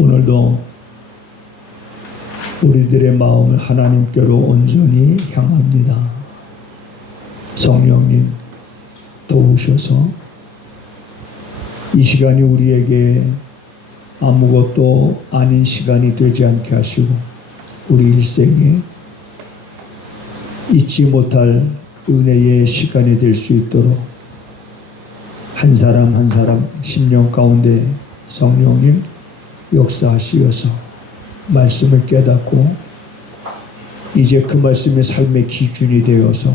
오늘도 우리들의 마음을 하나님께로 온전히 향합니다. 성령님 도우셔서 이 시간이 우리에게 아무것도 아닌 시간이 되지 않게 하시고 우리 일생에 잊지 못할 은혜의 시간이 될 수 있도록 한 사람 한 사람 심령 가운데 성령님 역사하시어서 말씀을 깨닫고 이제 그 말씀이 삶의 기준이 되어서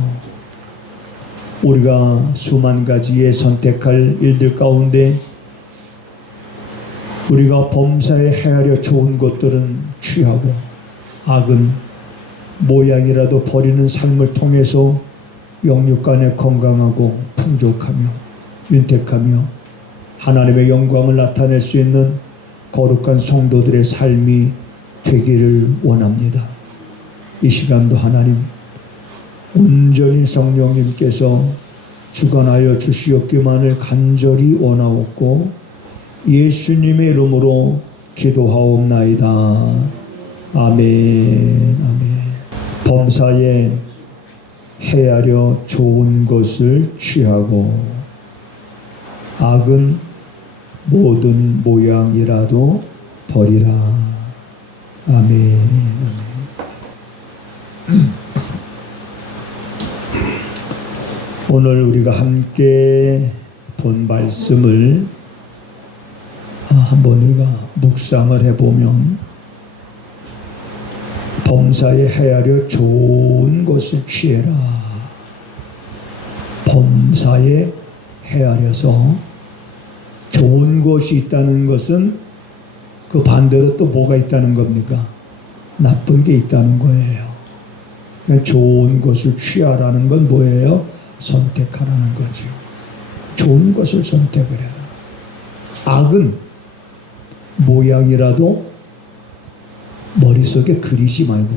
우리가 수만 가지의 선택할 일들 가운데 우리가 범사에 헤아려 좋은 것들은 취하고 악은 모양이라도 버리는 삶을 통해서 영육간에 건강하고 풍족하며 윤택하며 하나님의 영광을 나타낼 수 있는 거룩한 성도들의 삶이 되기를 원합니다. 이 시간도 하나님 온전히 성령님께서 주관하여 주시옵기만을 간절히 원하옵고 예수님의 이름으로 기도하옵나이다. 아멘. 아멘. 범사에 헤아려 좋은 것을 취하고 악은 모든 모양이라도 버리라. 아멘. 오늘 우리가 함께 본 말씀을 한번 우리가 묵상을 해보면 범사에 헤아려 좋은 것을 취해라. 범사에 헤아려서 좋은 것이 있다는 것은 그 반대로 또 뭐가 있다는 겁니까? 나쁜 게 있다는 거예요. 그러니까 좋은 것을 취하라는 건 뭐예요? 선택하라는 거죠. 좋은 것을 선택을 해라. 악은 모양이라도 머릿속에 그리지 말고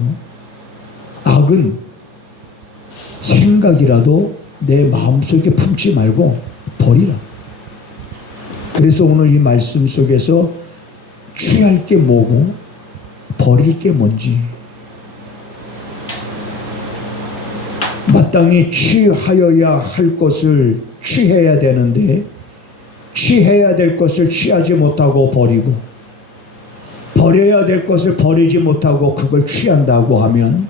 악은 생각이라도 내 마음속에 품지 말고 버리라. 그래서 오늘 이 말씀 속에서 취할 게 뭐고 버릴 게 뭔지 마땅히 취하여야 할 것을 취해야 되는데 취해야 될 것을 취하지 못하고 버리고 버려야 될 것을 버리지 못하고 그걸 취한다고 하면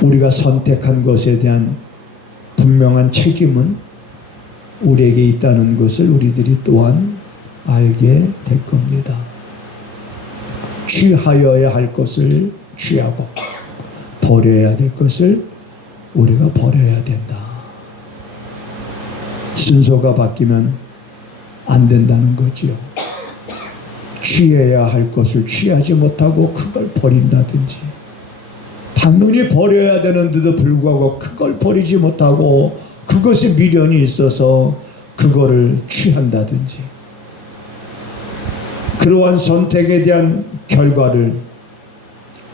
우리가 선택한 것에 대한 분명한 책임은 우리에게 있다는 것을 우리들이 또한 알게 될 겁니다. 취하여야 할 것을 취하고 버려야 될 것을 우리가 버려야 된다. 순서가 바뀌면 안 된다는 거지요. 취해야 할 것을 취하지 못하고 그걸 버린다든지 당연히 버려야 되는데도 불구하고 그걸 버리지 못하고 그것에 미련이 있어서 그거를 취한다든지 그러한 선택에 대한 결과를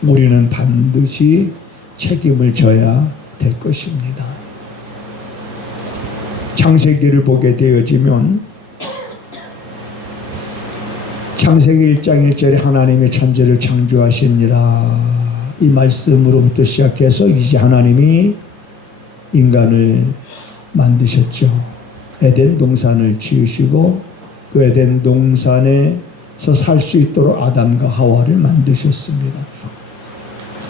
우리는 반드시 책임을 져야 될 것입니다. 창세기를 보게 되어지면 창세기 1장 1절에 하나님이 천지를 창조하시니라 이 말씀으로부터 시작해서 이제 하나님이 인간을 만드셨죠. 에덴 동산을 지으시고 그 에덴 동산에서 살 수 있도록 아담과 하와를 만드셨습니다.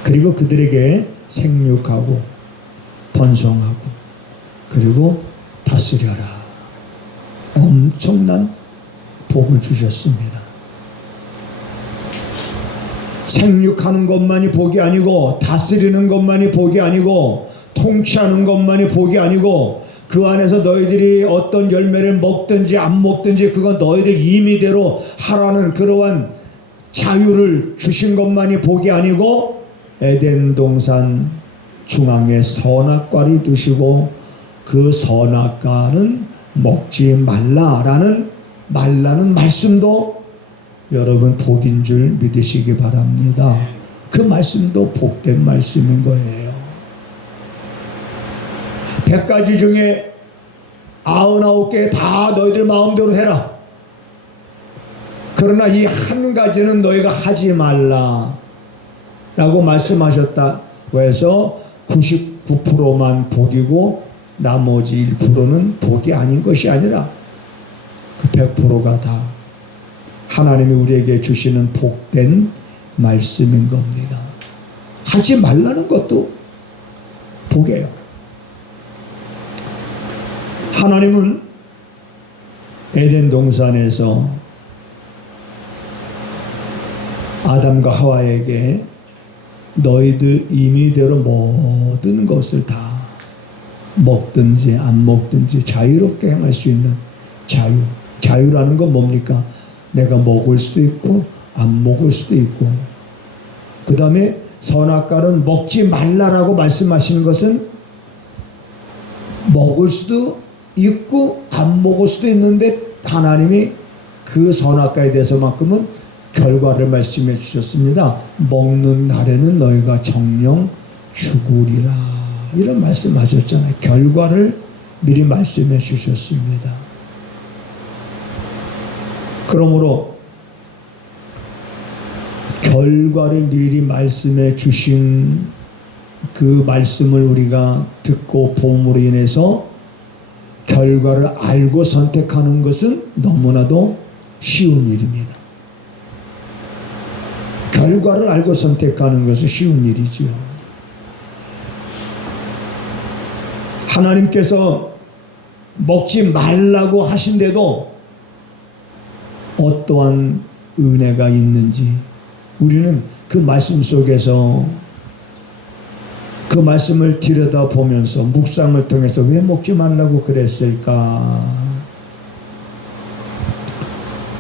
그리고 그들에게 생육하고 번성하고 그리고 다스려라. 엄청난 복을 주셨습니다. 생육하는 것만이 복이 아니고 다스리는 것만이 복이 아니고 통치하는 것만이 복이 아니고 그 안에서 너희들이 어떤 열매를 먹든지 안 먹든지 그건 너희들 임의대로 하라는 그러한 자유를 주신 것만이 복이 아니고 에덴 동산 중앙에 선악과를 두시고 그 선악과는 먹지 말라라는 말씀도 여러분 복인 줄 믿으시기 바랍니다. 그 말씀도 복된 말씀인 거예요. 100가지 중에 99개 다 너희들 마음대로 해라. 그러나 이 한 가지는 너희가 하지 말라 라고 말씀하셨다고 해서 99%만 복이고 나머지 1%는 복이 아닌 것이 아니라 그 100%가 다 하나님이 우리에게 주시는 복된 말씀인 겁니다. 하지 말라는 것도 복이에요. 하나님은 에덴 동산에서 아담과 하와에게 너희들 임의대로 모든 것을 다 먹든지 안 먹든지 자유롭게 행할 수 있는 자유. 자유라는 건 뭡니까? 내가 먹을 수도 있고 안 먹을 수도 있고, 그 다음에 선악과는 먹지 말라라고 말씀하시는 것은 먹을 수도 있고 안 먹을 수도 있는데 하나님이 그 선악과에 대해서만큼은 결과를 말씀해 주셨습니다. 먹는 날에는 너희가 정령 죽으리라, 이런 말씀하셨잖아요. 결과를 미리 말씀해 주셨습니다. 그러므로 결과를 미리 말씀해 주신 그 말씀을 우리가 듣고 봄으로 인해서 결과를 알고 선택하는 것은 너무나도 쉬운 일입니다. 결과를 알고 선택하는 것은 쉬운 일이지요. 하나님께서 먹지 말라고 하신데도 어떠한 은혜가 있는지 우리는 그 말씀 속에서 그 말씀을 들여다보면서 묵상을 통해서 왜 먹지 말라고 그랬을까?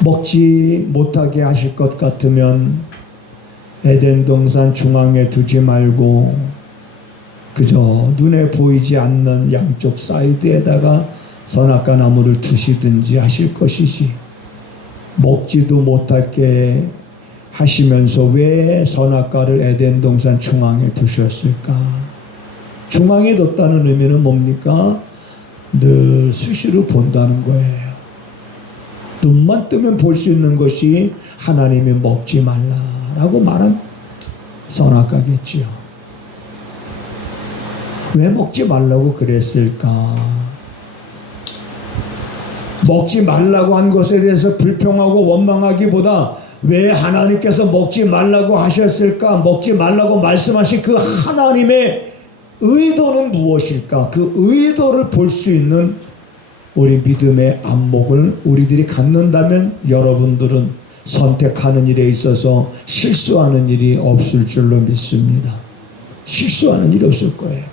먹지 못하게 하실 것 같으면 에덴 동산 중앙에 두지 말고 그저 눈에 보이지 않는 양쪽 사이드에다가 선악과 나무를 두시든지 하실 것이지, 먹지도 못하게 하시면서 왜 선악과를 에덴 동산 중앙에 두셨을까? 중앙에 뒀다는 의미는 뭡니까? 늘 수시로 본다는 거예요. 눈만 뜨면 볼 수 있는 것이 하나님이 먹지 말라라고 말한 선악과겠지요. 왜 먹지 말라고 그랬을까? 먹지 말라고 한 것에 대해서 불평하고 원망하기보다 왜 하나님께서 먹지 말라고 하셨을까? 먹지 말라고 말씀하신 그 하나님의 의도는 무엇일까? 그 의도를 볼 수 있는 우리 믿음의 안목을 우리들이 갖는다면 여러분들은 선택하는 일에 있어서 실수하는 일이 없을 줄로 믿습니다. 실수하는 일이 없을 거예요.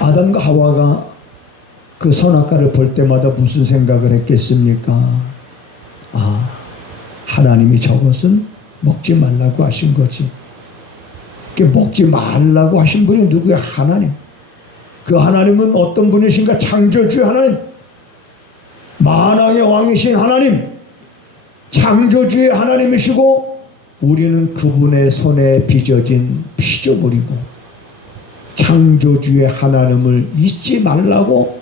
아담과 하와가 그 선악과를 볼 때마다 무슨 생각을 했겠습니까? 아, 하나님이 저것은 먹지 말라고 하신 거지. 먹지 말라고 하신 분이 누구야? 하나님. 그 하나님은 어떤 분이신가? 창조주의 하나님, 만왕의 왕이신 하나님, 창조주의 하나님이시고 우리는 그분의 손에 빚어진 피조물이고, 창조주의 하나님을 잊지 말라고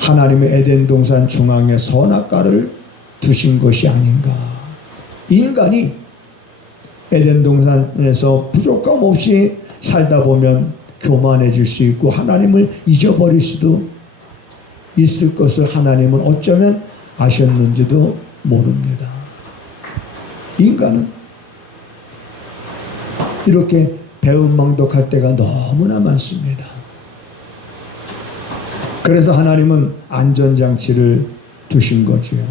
하나님의 에덴 동산 중앙에 선악과를 두신 것이 아닌가. 인간이 에덴 동산에서 부족함 없이 살다 보면 교만해질 수 있고 하나님을 잊어버릴 수도 있을 것을 하나님은 어쩌면 아셨는지도 모릅니다. 인간은 이렇게 배은망덕할 때가 너무나 많습니다. 그래서 하나님은 안전장치를 두신 거지요.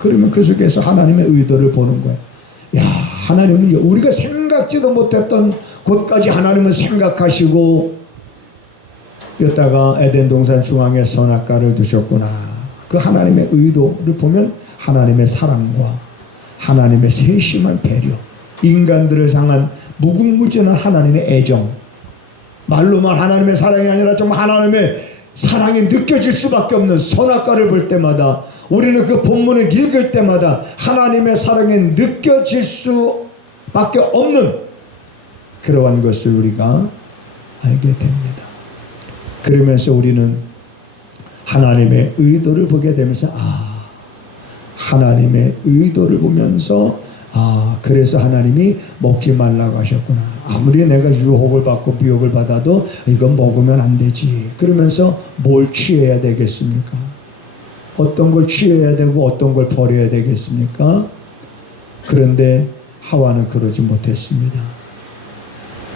그러면 그 속에서 하나님의 의도를 보는 거예요. 야, 하나님은 우리가 생각지도 못했던 곳까지 하나님은 생각하시고 여기다가 에덴 동산 중앙에 선악과를 두셨구나. 그 하나님의 의도를 보면 하나님의 사랑과 하나님의 세심한 배려, 인간들을 향한 무궁무진한 하나님의 애정, 말로만 하나님의 사랑이 아니라 정말 하나님의 사랑이 느껴질 수밖에 없는 선악과를 볼 때마다, 우리는 그 본문을 읽을 때마다 하나님의 사랑이 느껴질 수밖에 없는 그러한 것을 우리가 알게 됩니다. 그러면서 우리는 하나님의 의도를 보게 되면서 하나님의 의도를 보면서 그래서 하나님이 먹지 말라고 하셨구나. 아무리 내가 유혹을 받고 미혹을 받아도 이건 먹으면 안 되지. 그러면서 뭘 취해야 되겠습니까? 어떤 걸 취해야 되고 어떤 걸 버려야 되겠습니까? 그런데 하와는 그러지 못했습니다.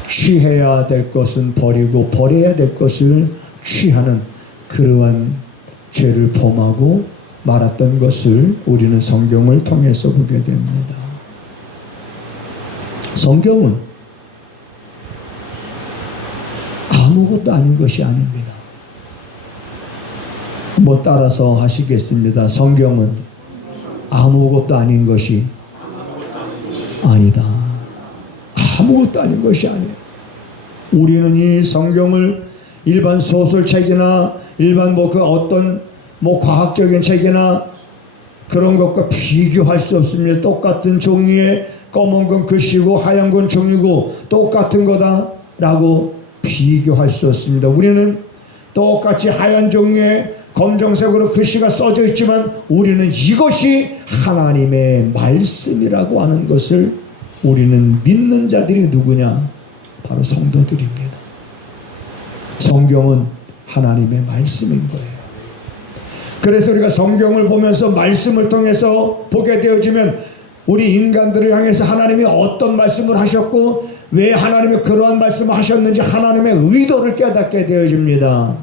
취해야 될 것은 버리고 버려야 될 것을 취하는 그러한 죄를 범하고 말았던 것을 우리는 성경을 통해서 보게 됩니다. 성경은 아무것도 아닌 것이 아닙니다. 한번 따라서 하시겠습니다. 성경은 아무것도 아닌 것이 아니다. 아무것도 아닌 것이 아니에요. 우리는 이 성경을 일반 소설책이나 일반 어떤 과학적인 책이나 그런 것과 비교할 수 없습니다. 똑같은 종이에 검은 건 글씨고 하얀 건 종이고 똑같은 거다라고 비교할 수 없습니다. 우리는 똑같이 하얀 종이에 검정색으로 글씨가 써져 있지만 우리는 이것이 하나님의 말씀이라고 하는 것을 우리는 믿는 자들이 누구냐? 바로 성도들입니다. 성경은 하나님의 말씀인 거예요. 그래서 우리가 성경을 보면서 말씀을 통해서 보게 되어지면 우리 인간들을 향해서 하나님이 어떤 말씀을 하셨고 왜 하나님이 그러한 말씀을 하셨는지 하나님의 의도를 깨닫게 되어집니다.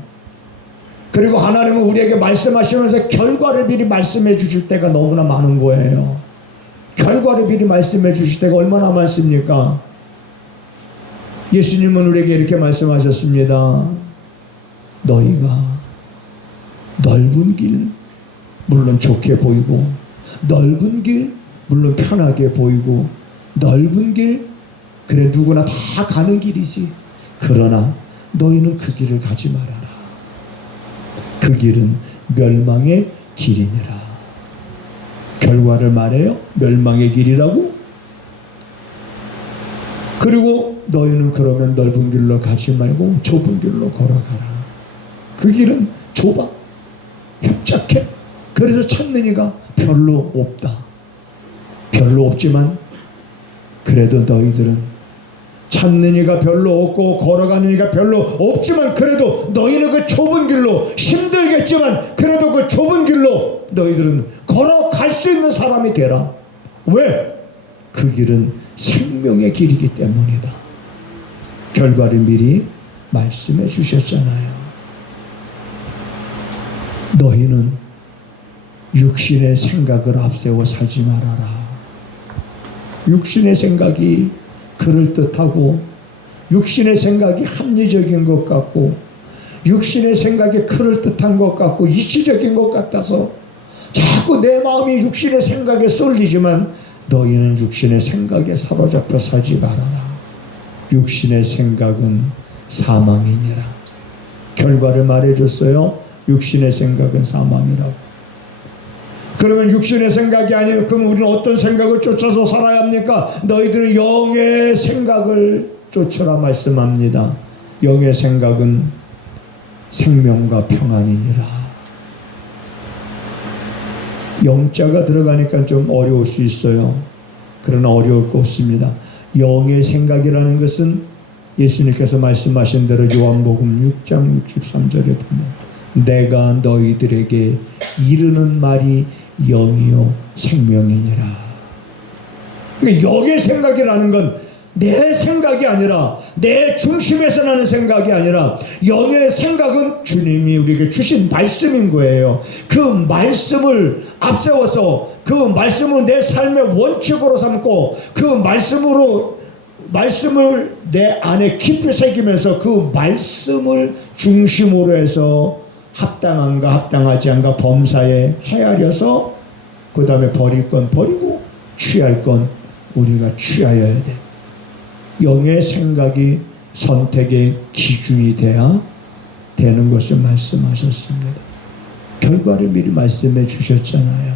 그리고 하나님은 우리에게 말씀하시면서 결과를 미리 말씀해 주실 때가 너무나 많은 거예요. 결과를 미리 말씀해 주실 때가 얼마나 많습니까? 예수님은 우리에게 이렇게 말씀하셨습니다. 너희가 넓은 길, 물론 좋게 보이고 넓은 길, 물론 편하게 보이고 넓은 길, 그래 누구나 다 가는 길이지. 그러나 너희는 그 길을 가지 말아라. 그 길은 멸망의 길이니라. 결과를 말해요. 멸망의 길이라고. 그리고 너희는 그러면 넓은 길로 가지 말고 좁은 길로 걸어가라. 그 길은 좁아, 협착해. 그래서 찾는 이가 별로 없다. 별로 없지만 그래도 너희들은 찾는 이가 별로 없고 걸어가는 이가 별로 없지만 그래도 너희는 그 좁은 길로, 힘들겠지만 그래도 그 좁은 길로 너희들은 걸어갈 수 있는 사람이 되라. 왜? 그 길은 생명의 길이기 때문이다. 결과를 미리 말씀해 주셨잖아요. 너희는 육신의 생각을 앞세워 살지 말아라. 육신의 생각이 그럴듯하고 육신의 생각이 합리적인 것 같고 육신의 생각이 그럴듯한 것 같고 이치적인 것 같아서 자꾸 내 마음이 육신의 생각에 쏠리지만 너희는 육신의 생각에 사로잡혀 살지 말아라. 육신의 생각은 사망이니라. 결과를 말해줬어요. 육신의 생각은 사망이라고. 그러면 육신의 생각이 아니에요. 그럼 우리는 어떤 생각을 쫓아서 살아야 합니까? 너희들은 영의 생각을 쫓으라 말씀합니다. 영의 생각은 생명과 평안이니라. 영자가 들어가니까 좀 어려울 수 있어요. 그러나 어려울 거 없습니다. 영의 생각이라는 것은 예수님께서 말씀하신 대로 요한복음 6장 63절에 보면 내가 너희들에게 이르는 말이 영이요 생명이니라. 그러니까 영의 생각이라는 건 내 생각이 아니라 내 중심에서 나는 생각이 아니라 영의 생각은 주님이 우리에게 주신 말씀인 거예요. 그 말씀을 앞세워서 그 말씀을 내 삶의 원칙으로 삼고 그 말씀을 내 안에 깊이 새기면서 그 말씀을 중심으로 해서 합당한가 합당하지 않가 범사에 헤아려서 그 다음에 버릴 건 버리고 취할 건 우리가 취하여야 돼. 영의 생각이 선택의 기준이 돼야 되는 것을 말씀하셨습니다. 결과를 미리 말씀해 주셨잖아요.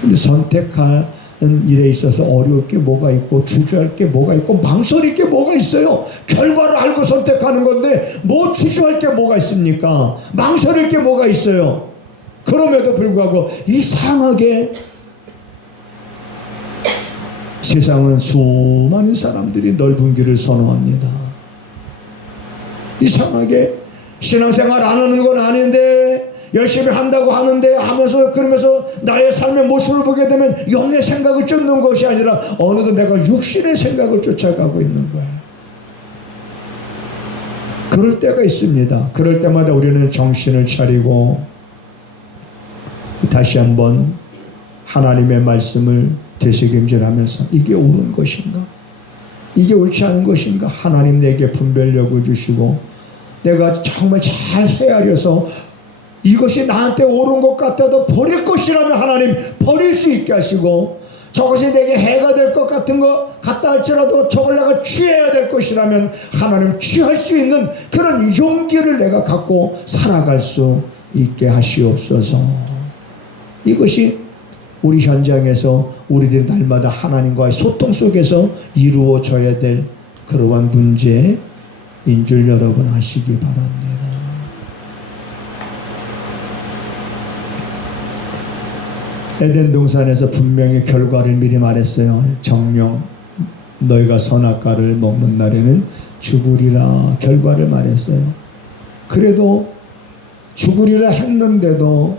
근데 선택할 일에 있어서 어려울 게 뭐가 있고 주저할 게 뭐가 있고 망설일 게 뭐가 있어요. 결과를 알고 선택하는 건데 뭐 주저할 게 뭐가 있습니까? 망설일 게 뭐가 있어요. 그럼에도 불구하고 이상하게 세상은 수많은 사람들이 넓은 길을 선호합니다. 이상하게 신앙생활 안 하는 건 아닌데 열심히 한다고 하는데 하면서 그러면서 나의 삶의 모습을 보게 되면 영의 생각을 쫓는 것이 아니라 어느덧 내가 육신의 생각을 쫓아가고 있는 거예요. 그럴 때가 있습니다. 그럴 때마다 우리는 정신을 차리고 다시 한번 하나님의 말씀을 되새김질하면서 이게 옳은 것인가? 이게 옳지 않은 것인가? 하나님 내게 분별력을 주시고 내가 정말 잘 헤아려서 이것이 나한테 옳은 것 같아도 버릴 것이라면 하나님 버릴 수 있게 하시고 저것이 내게 해가 될 것 같은 것 같다 할지라도 저걸 내가 취해야 될 것이라면 하나님 취할 수 있는 그런 용기를 내가 갖고 살아갈 수 있게 하시옵소서. 이것이 우리 현장에서 우리들이 날마다 하나님과의 소통 속에서 이루어져야 될 그러한 문제인 줄 여러분 아시기 바랍니다. 에덴 동산에서 분명히 결과를 미리 말했어요. 정녕 너희가 선악과를 먹는 날에는 죽으리라 결과를 말했어요. 그래도 죽으리라 했는데도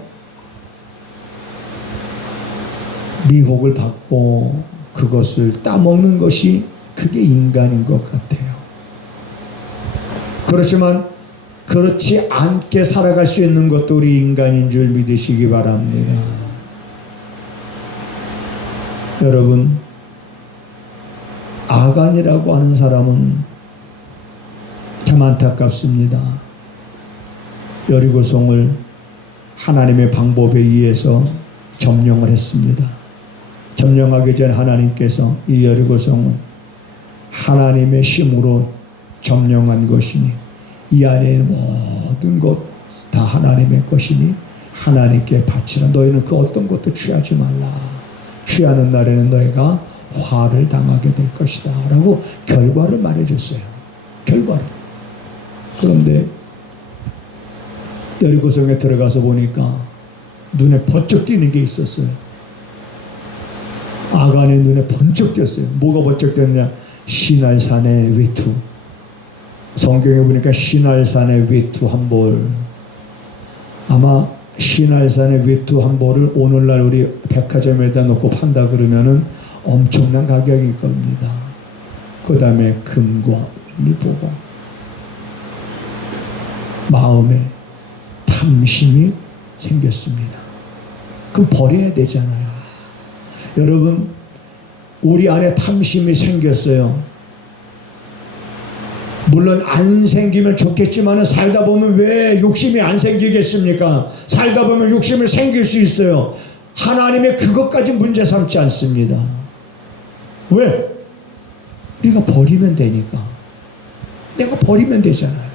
미혹을 받고 그것을 따먹는 것이 그게 인간인 것 같아요. 그렇지만 그렇지 않게 살아갈 수 있는 것도 우리 인간인 줄 믿으시기 바랍니다. 여러분, 아간이라고 하는 사람은 참 안타깝습니다. 여리고성을 하나님의 방법에 의해서 점령을 했습니다. 점령하기 전 하나님께서 이 여리고성은 하나님의 힘으로 점령한 것이니 이 안에 있는 모든 것 다 하나님의 것이니 하나님께 바치라. 너희는 그 어떤 것도 취하지 말라. 취하는 날에는 너희가 화를 당하게 될 것이다 라고 결과를 말해줬어요. 결과를. 그런데 여리고성에 들어가서 보니까 눈에 번쩍 띄는 게 있었어요. 아간의 눈에 번쩍 띄었어요. 뭐가 번쩍 띄었냐? 시날산의 외투. 성경에 보니까 시날산의 외투 한 벌. 아마 시날산의 외투 한 벌을 오늘날 우리 백화점에다 놓고 판다 그러면은 엄청난 가격일 겁니다. 그 다음에 금과 은을 보고 마음에 탐심이 생겼습니다. 그럼 버려야 되잖아요. 여러분, 우리 안에 탐심이 생겼어요. 물론 안 생기면 좋겠지만 살다 보면 왜 욕심이 안 생기겠습니까? 살다 보면 욕심이 생길 수 있어요. 하나님의 그것까지 문제 삼지 않습니다. 왜? 우리가 버리면 되니까. 내가 버리면 되잖아요.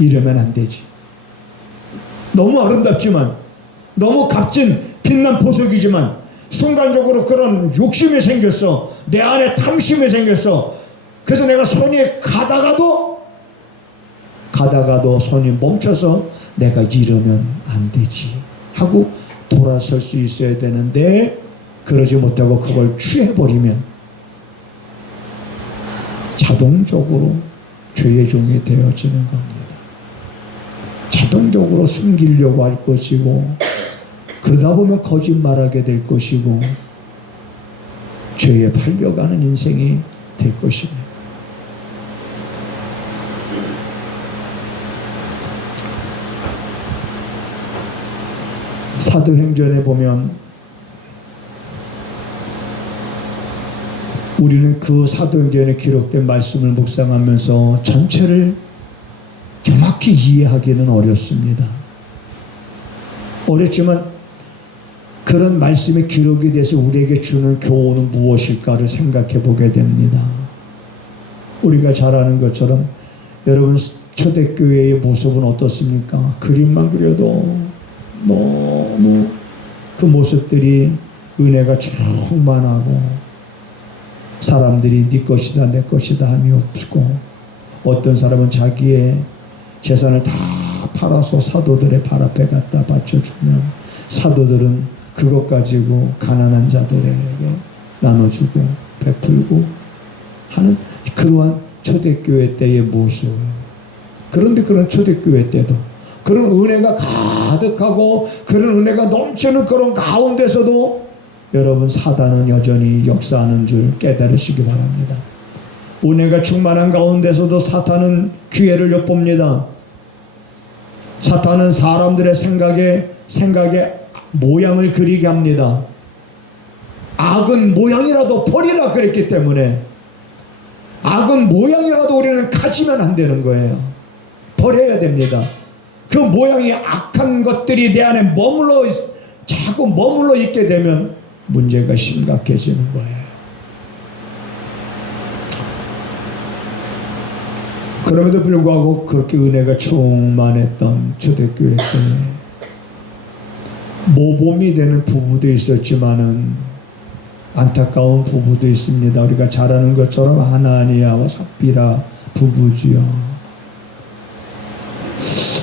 이러면 안 되지. 너무 아름답지만, 너무 값진 빛난 보석이지만 순간적으로 그런 욕심이 생겼어. 내 안에 탐심이 생겼어. 그래서 내가 손이 가다가도 손이 멈춰서 내가 이러면 안 되지 하고 돌아설 수 있어야 되는데 그러지 못하고 그걸 취해버리면 자동적으로 죄의 종이 되어지는 겁니다. 자동적으로 숨기려고 할 것이고 그러다 보면 거짓말하게 될 것이고 죄에 팔려가는 인생이 될 것입니다. 사도행전에 보면 우리는 그 사도행전에 기록된 말씀을 묵상하면서 전체를 정확히 이해하기는 어렵습니다. 어렵지만 그런 말씀의 기록에 대해서 우리에게 주는 교훈은 무엇일까를 생각해 보게 됩니다. 우리가 잘 아는 것처럼 여러분 초대교회의 모습은 어떻습니까? 그림만 그려도 너무 그 모습들이 은혜가 충만하고 사람들이 네 것이다 내 것이다 함이 없고, 어떤 사람은 자기의 재산을 다 팔아서 사도들의 발 앞에 갖다 바쳐주면 사도들은 그것 가지고 가난한 자들에게 나눠주고 베풀고 하는 그러한 초대교회 때의 모습. 그런데 그런 초대교회 때도 그런 은혜가 가득하고 그런 은혜가 넘치는 그런 가운데서도 여러분, 사단은 여전히 역사하는 줄 깨달으시기 바랍니다. 은혜가 충만한 가운데서도 사탄은 기회를 엿봅니다. 사탄은 사람들의 생각에 모양을 그리게 합니다. 악은 모양이라도 버리라 그랬기 때문에, 악은 모양이라도 우리는 가지면 안 되는 거예요. 버려야 됩니다. 그 모양이 악한 것들이 내 안에 자꾸 머물러 있게 되면 문제가 심각해지는 거예요. 그럼에도 불구하고 그렇게 은혜가 충만했던 초대교회 때 모범이 되는 부부도 있었지만은 안타까운 부부도 있습니다. 우리가 잘 아는 것처럼 아나니아와 삽비라 부부지요.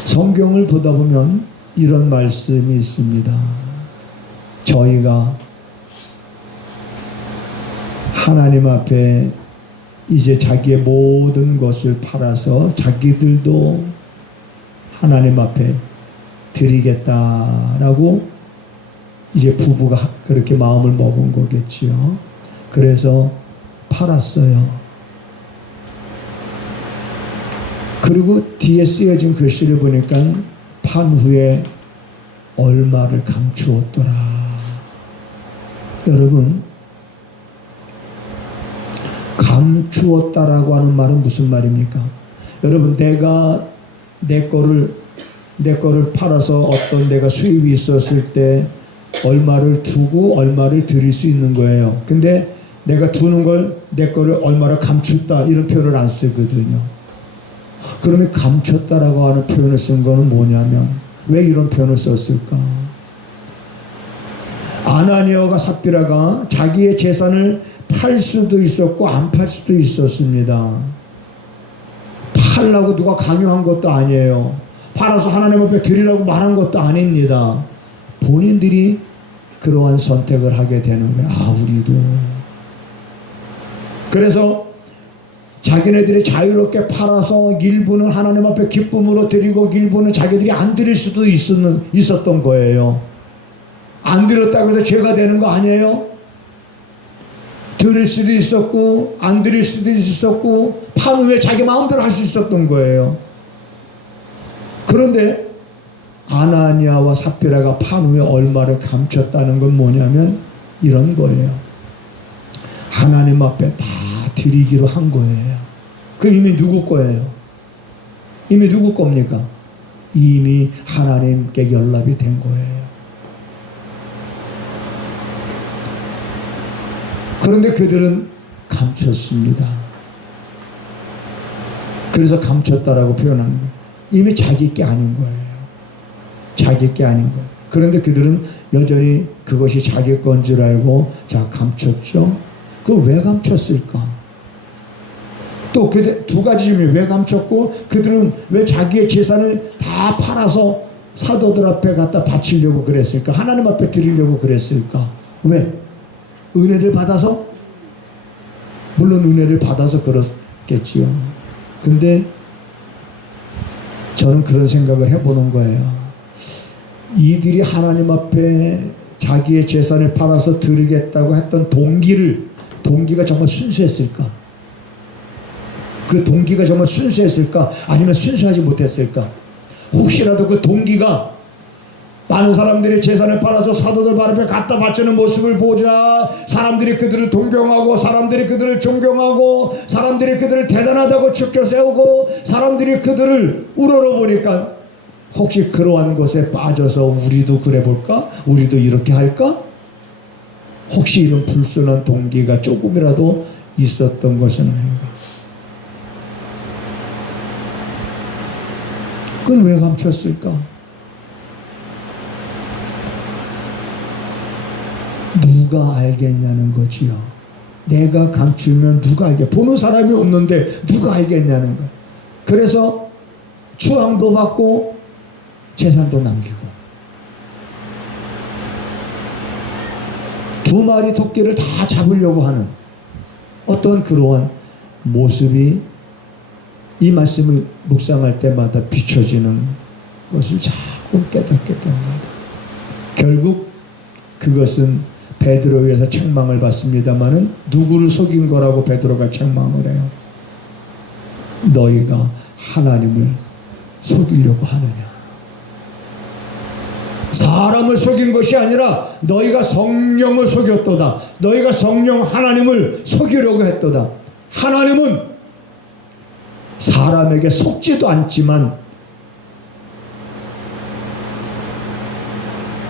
성경을 보다 보면 이런 말씀이 있습니다. 저희가 하나님 앞에 이제 자기의 모든 것을 팔아서 자기들도 하나님 앞에 드리겠다라고 이제 부부가 그렇게 마음을 먹은 거겠지요. 그래서 팔았어요. 그리고 뒤에 쓰여진 글씨를 보니까 판 후에 얼마를 감추었더라. 여러분, 감추었다라고 하는 말은 무슨 말입니까? 여러분, 내가 내 거를 팔아서 어떤 내가 수입이 있었을 때 얼마를 두고 얼마를 드릴 수 있는 거예요. 근데 내가 두는 걸, 내 거를 얼마를 감췄다 이런 표현을 안 쓰거든요. 그러면 감췄다라고 하는 표현을 쓴 거는 뭐냐면, 왜 이런 표현을 썼을까? 아나니아와 삽비라가 자기의 재산을 팔 수도 있었고 안 팔 수도 있었습니다. 팔라고 누가 강요한 것도 아니에요. 팔아서 하나님 앞에 드리라고 말한 것도 아닙니다. 본인들이 그러한 선택을 하게 되는 거예요. 아, 우리도. 그래서 자기네들이 자유롭게 팔아서 일부는 하나님 앞에 기쁨으로 드리고 일부는 자기들이 안 드릴 수도 있었던 거예요. 안 드렸다고 해서 죄가 되는 거 아니에요? 드릴 수도 있었고 안 드릴 수도 있었고 판 후에 자기 마음대로 할 수 있었던 거예요. 그런데 아나니아와 삽비라가 판 후에 얼마를 감췄다는 건 뭐냐면 이런 거예요. 하나님 앞에 다 드리기로 한 거예요. 그 이미 누구 거예요? 이미 누구 겁니까? 이미 하나님께 연락이 된 거예요. 그런데 그들은 감췄습니다. 그래서 감췄다라고 표현하는 거예요. 이미 자기 게 아닌 거예요. 자기 게 아닌 거예요. 그런데 그들은 여전히 그것이 자기 건 줄 알고 자, 감췄죠. 그걸 왜 감췄을까? 또 그 두 가지 중에 왜 감췄고 그들은 왜 자기의 재산을 다 팔아서 사도들 앞에 갖다 바치려고 그랬을까? 하나님 앞에 드리려고 그랬을까? 왜? 은혜를 받아서? 물론 은혜를 받아서 그렇겠지요. 근데 저는 그런 생각을 해보는 거예요. 이들이 하나님 앞에 자기의 재산을 팔아서 드리겠다고 했던 동기가 정말 순수했을까? 그 동기가 정말 순수했을까? 아니면 순수하지 못했을까? 혹시라도 그 동기가 많은 사람들이 재산을 팔아서 사도들 발 앞에 갖다 바치는 모습을 보자 사람들이 그들을 동경하고 사람들이 그들을 존경하고 사람들이 그들을 대단하다고 축켜 세우고 사람들이 그들을 우러러보니까 혹시 그러한 것에 빠져서 우리도 그래 볼까? 우리도 이렇게 할까? 혹시 이런 불순한 동기가 조금이라도 있었던 것은 아닌가? 그건 왜 감췄을까? 누가 알겠냐는 거지요. 내가 감추면 누가 알겠? 보는 사람이 없는데 누가 알겠냐는 거. 그래서 추앙도 받고 재산도 남기고 두 마리 토끼를 다 잡으려고 하는 어떤 그러한 모습이 이 말씀을 묵상할 때마다 비춰지는 것을 자꾸 깨닫게 됩니다. 결국 그것은 베드로에게서 책망을 받습니다마는 누구를 속인 거라고 베드로가 책망을 해요. 너희가 하나님을 속이려고 하느냐. 사람을 속인 것이 아니라 너희가 성령을 속였도다. 너희가 성령 하나님을 속이려고 했도다. 하나님은 사람에게 속지도 않지만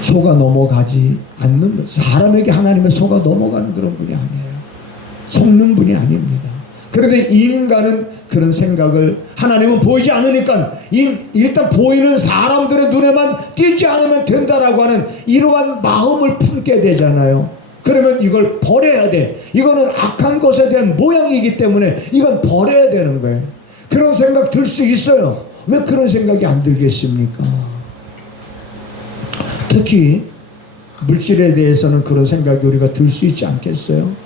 속아 넘어가지 않는, 사람에게 하나님의 속아 넘어가는 그런 분이 아니에요. 속는 분이 아닙니다. 그런데 인간은 그런 생각을, 하나님은 보이지 않으니까 일단 보이는 사람들의 눈에만 띄지 않으면 된다라고 하는 이러한 마음을 품게 되잖아요. 그러면 이걸 버려야 돼. 이거는 악한 것에 대한 모양이기 때문에 이건 버려야 되는 거예요. 그런 생각 들 수 있어요. 왜 그런 생각이 안 들겠습니까? 특히 물질에 대해서는 그런 생각이 우리가 들 수 있지 않겠어요?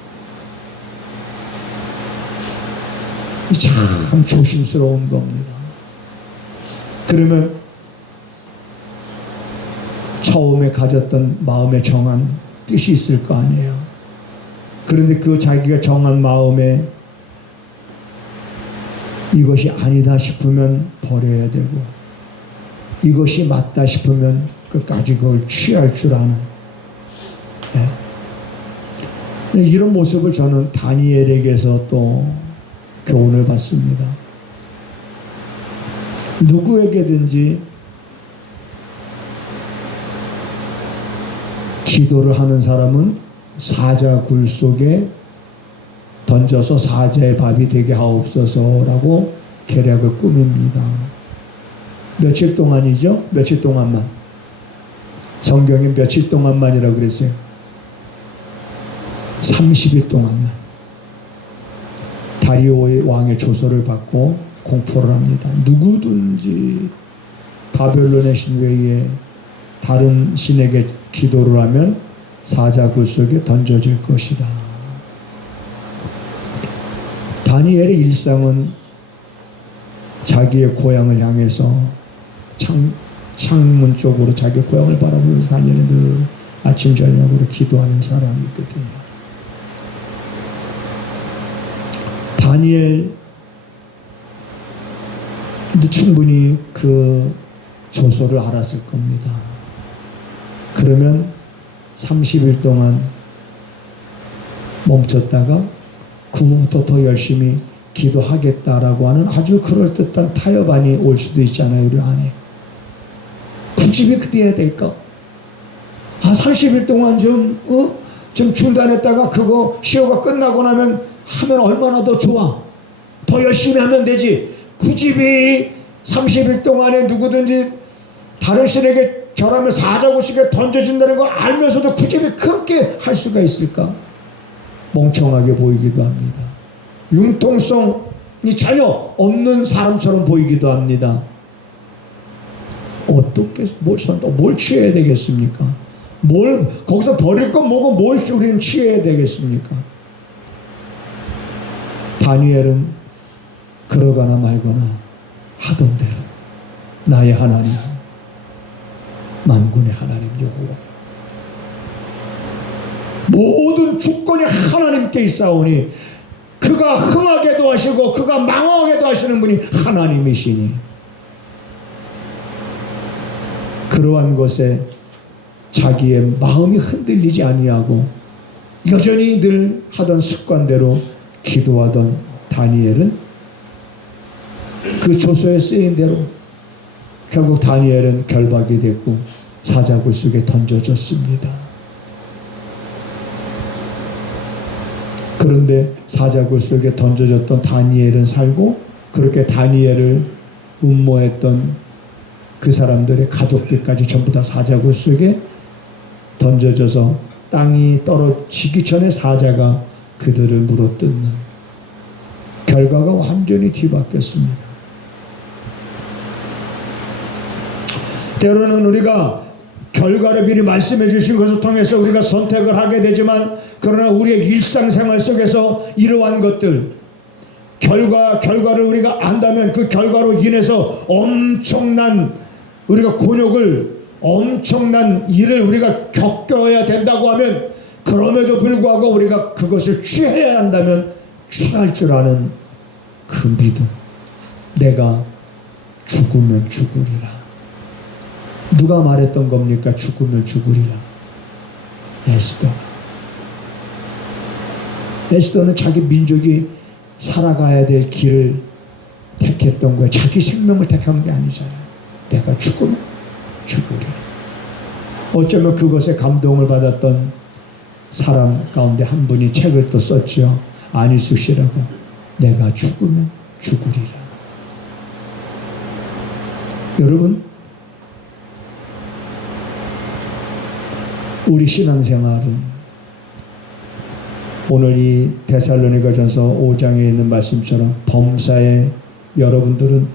참 조심스러운 겁니다. 그러면 처음에 가졌던 마음에 정한 뜻이 있을 거 아니에요. 그런데 그 자기가 정한 마음에 이것이 아니다 싶으면 버려야 되고, 이것이 맞다 싶으면 끝까지 그걸 취할 줄 아는, 이런 모습을 저는 다니엘에게서 또 교훈을 받습니다. 누구에게든지 기도를 하는 사람은 사자 굴 속에 던져서 사자의 밥이 되게 하옵소서라고 계략을 꾸밉니다. 며칠 동안이죠? 며칠 동안만. 성경에 며칠 동안만이라고 그랬어요. 30일 동안만. 다리오의 왕의 조서를 받고 공포를 합니다. 누구든지 바벨론의 신 외에 다른 신에게 기도를 하면 사자굴 속에 던져질 것이다. 다니엘의 일상은 자기의 고향을 향해서 창문 쪽으로 자기 고향을 바라보면서 다니엘은 늘 아침 저녁으로 기도하는 사람이거든요. 다니엘도 충분히 그 조서를 알았을 겁니다. 그러면 30일 동안 멈췄다가 그 후부터 더 열심히 기도하겠다라고 하는 아주 그럴듯한 타협안이 올 수도 있잖아요, 우리 안에. 굳이 왜 그래야 될까? 30일 동안 좀 중단했다가 그거 시효가 끝나고 나면 하면 얼마나 더 좋아. 더 열심히 하면 되지. 굳이 왜 30일 동안에 누구든지 다른 신에게 절하면 사자굴속에 던져진다는 거 알면서도 굳이 왜 그렇게 할 수가 있을까? 멍청하게 보이기도 합니다. 융통성이 전혀 없는 사람처럼 보이기도 합니다. 어떻게 뭘 취해야 되겠습니까? 거기서 버릴 건 뭐고 뭘 우리는 취해야 되겠습니까? 다니엘은 그러거나 말거나 하던 대로 나의 하나님, 만군의 하나님 여호와, 모든 주권이 하나님께 있사오니 그가 흥하게도 하시고 그가 망하게도 하시는 분이 하나님이시니, 그러한 것에 자기의 마음이 흔들리지 아니하고 여전히 늘 하던 습관대로 기도하던 다니엘은 그 조서에 쓰인 대로 결국 다니엘은 결박이 됐고 사자굴 속에 던져졌습니다. 그런데 사자굴 속에 던져졌던 다니엘은 살고, 그렇게 다니엘을 음모했던 그 사람들의 가족들까지 전부 다 사자굴 속에 던져져서 땅이 떨어지기 전에 사자가 그들을 물어뜯는 결과가 완전히 뒤바뀌었습니다. 때로는 우리가 결과를 미리 말씀해 주신 것을 통해서 우리가 선택을 하게 되지만, 그러나 우리의 일상생활 속에서 이러한 것들, 결과를 우리가 안다면 그 결과로 인해서 엄청난 우리가 곤욕을, 엄청난 일을 우리가 겪어야 된다고 하면, 그럼에도 불구하고 우리가 그것을 취해야 한다면 취할 줄 아는 그 믿음, 내가 죽으면 죽으리라. 누가 말했던 겁니까? 죽으면 죽으리라. 에스더는 자기 민족이 살아가야 될 길을 택했던 거예요. 자기 생명을 택한 게 아니잖아요. 내가 죽으면 죽으리라. 어쩌면 그것에 감동을 받았던 사람 가운데 한 분이 책을 또 썼지요. 안일숙 씨라고. 내가 죽으면 죽으리라. 여러분, 우리 신앙생활은 오늘 이 데살로니가전서 5장에 있는 말씀처럼 범사에 여러분들은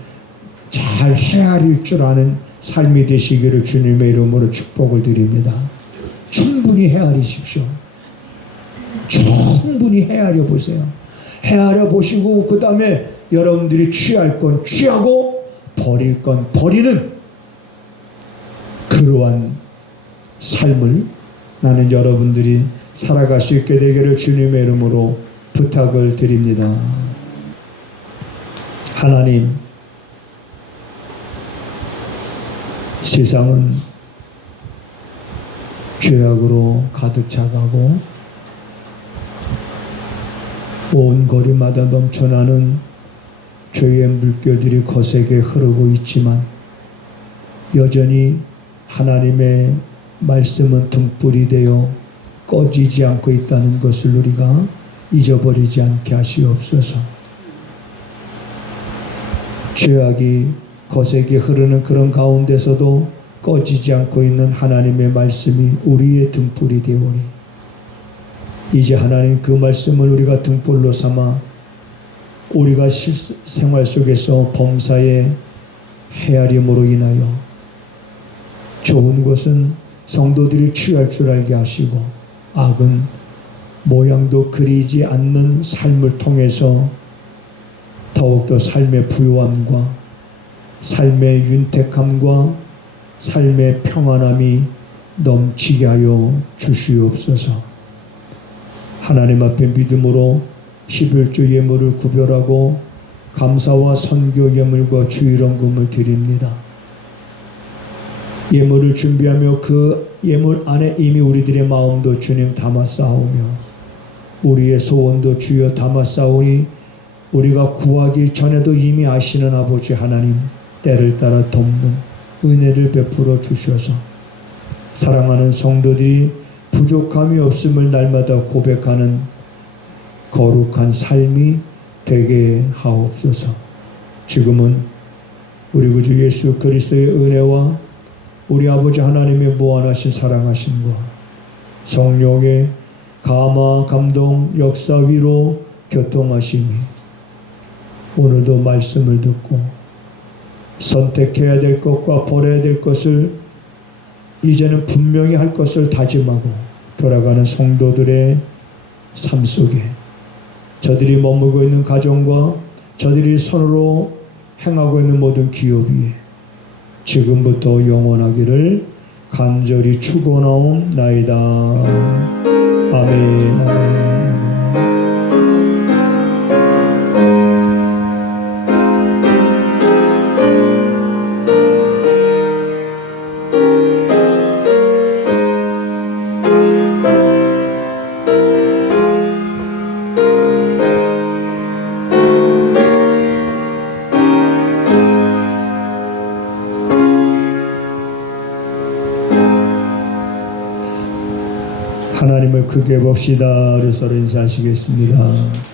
잘 헤아릴 줄 아는 삶이 되시기를 주님의 이름으로 축복을 드립니다. 충분히 헤아리십시오. 충분히 헤아려 보세요. 헤아려 보시고 그 다음에 여러분들이 취할 건 취하고 버릴 건 버리는 그러한 삶을 나는 여러분들이 살아갈 수 있게 되기를 주님의 이름으로 부탁을 드립니다. 하나님, 세상은 죄악으로 가득 차가고 온 거리마다 넘쳐나는 죄의 물결들이 거세게 흐르고 있지만 여전히 하나님의 말씀은 등불이 되어 꺼지지 않고 있다는 것을 우리가 잊어버리지 않게 하시옵소서. 죄악이 거세게 흐르는 그런 가운데서도 꺼지지 않고 있는 하나님의 말씀이 우리의 등불이 되오니 이제 하나님 그 말씀을 우리가 등불로 삼아 우리가 실생활 속에서 범사의 헤아림으로 인하여 좋은 것은 성도들이 취할 줄 알게 하시고 악은 모양도 그리지 않는 삶을 통해서 더욱더 삶의 부요함과 삶의 윤택함과 삶의 평안함이 넘치게 하여 주시옵소서. 하나님 앞에 믿음으로 11조 예물을 구별하고 감사와 선교 예물과 주일원금을 드립니다. 예물을 준비하며 그 예물 안에 이미 우리들의 마음도 주님 담아 싸우며 우리의 소원도 주여 담아 싸우니 우리가 구하기 전에도 이미 아시는 아버지 하나님, 때를 따라 돕는 은혜를 베풀어 주셔서 사랑하는 성도들이 부족함이 없음을 날마다 고백하는 거룩한 삶이 되게 하옵소서. 지금은 우리 구주 예수 그리스도의 은혜와 우리 아버지 하나님의 무한하신 사랑하심과 성령의 감화 감동 역사 위로 교통하심이 오늘도 말씀을 듣고 선택해야 될 것과 버려야 될 것을 이제는 분명히 할 것을 다짐하고 돌아가는 성도들의 삶 속에 저들이 머물고 있는 가정과 저들이 손으로 행하고 있는 모든 기업 위에 지금부터 영원하기를 간절히 축원하옵나이다. 아멘. 아멘. 하나님을 크게 봅시다. 우리 서로 인사하시겠습니다.